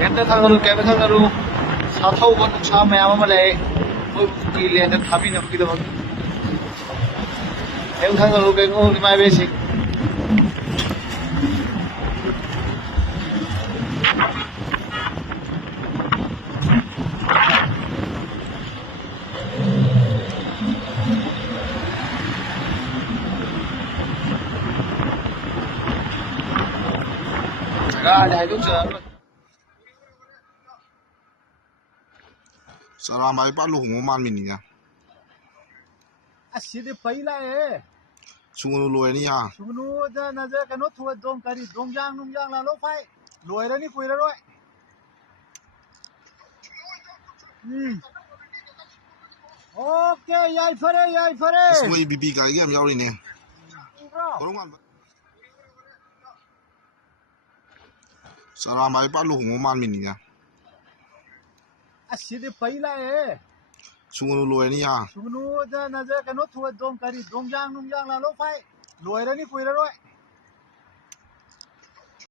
ꯀꯩꯝꯇ ꯈꯪꯒꯅꯨ ꯀꯩꯝꯇ ꯈꯪꯒꯅꯨ ꯁꯥꯊꯧꯕ ꯅꯨꯡꯁꯥ ꯃꯌꯥꯝ ꯑꯃ ꯂꯩ ꯑꯩꯈꯣꯏ ꯀꯨꯀꯤꯂꯦꯟꯗ ꯊꯥꯕꯤꯅꯕꯒꯤꯗꯃꯛ ꯀꯩꯝ ꯈꯪꯒꯅꯨ ꯀꯩꯝ ꯈꯪꯒꯅꯨ ꯏꯃꯥ ꯏꯕꯦꯜꯁꯤꯡ ꯖꯒꯥꯗꯤ ꯍꯥꯏꯗꯣꯛꯆꯔꯔꯣꯏ ꯆꯔꯥꯃꯥꯏ ꯄꯥꯠ ꯂꯨꯍꯣꯡꯕ ꯃꯥꯟꯃꯤꯅꯤꯅ ꯑꯁꯤꯗꯤ ꯐꯩ ꯂꯥꯛꯑꯦ ꯁꯨꯒꯅꯨ ꯂꯣꯏꯔꯅꯤ ꯍꯥ ꯁꯨꯒꯅꯨꯗ ꯅꯖ ꯀꯩꯅꯣ ꯊꯨꯗꯣꯡ ꯀꯔꯤ ꯗꯣꯡꯖꯥꯡ ꯅꯨꯡꯖꯥꯡ ꯂꯥꯂꯣ ꯐꯥꯏ ꯂꯣꯏꯔꯅꯤ ꯀꯨꯏꯔꯔꯣꯏ ꯑꯣꯀꯦ ꯌꯥꯏꯐꯔꯦ ꯌꯥꯏꯐꯔꯦ ꯑꯁ ꯃꯣꯏ ꯕꯤꯄꯤ ꯒꯥꯔꯤꯒ ꯌꯥꯝ ꯌꯥꯎꯔꯤꯅꯦ ꯆꯔꯥꯃꯥꯏ ꯄꯥꯠ ꯂꯨꯍꯣꯡꯕ ꯃꯥꯟꯃꯤꯅꯤꯅ ꯑꯁꯤꯗꯤ ꯐꯩ ꯂꯥꯛꯑꯦ ꯁꯨꯒꯅꯨ ꯂꯣꯏꯔꯅꯤ ꯍꯥ ꯁꯨꯒꯅꯨꯗ ꯅꯖ ꯀꯩꯅꯣ ꯊꯨꯗꯣꯡ ꯀꯔꯤ ꯗꯣꯡꯖꯥꯡ ꯅꯨꯡꯖꯥꯡ ꯂꯥꯂꯣ ꯐꯥꯏ ꯂꯣꯏꯔꯅꯤ ꯀꯨꯏꯔꯔꯣꯏ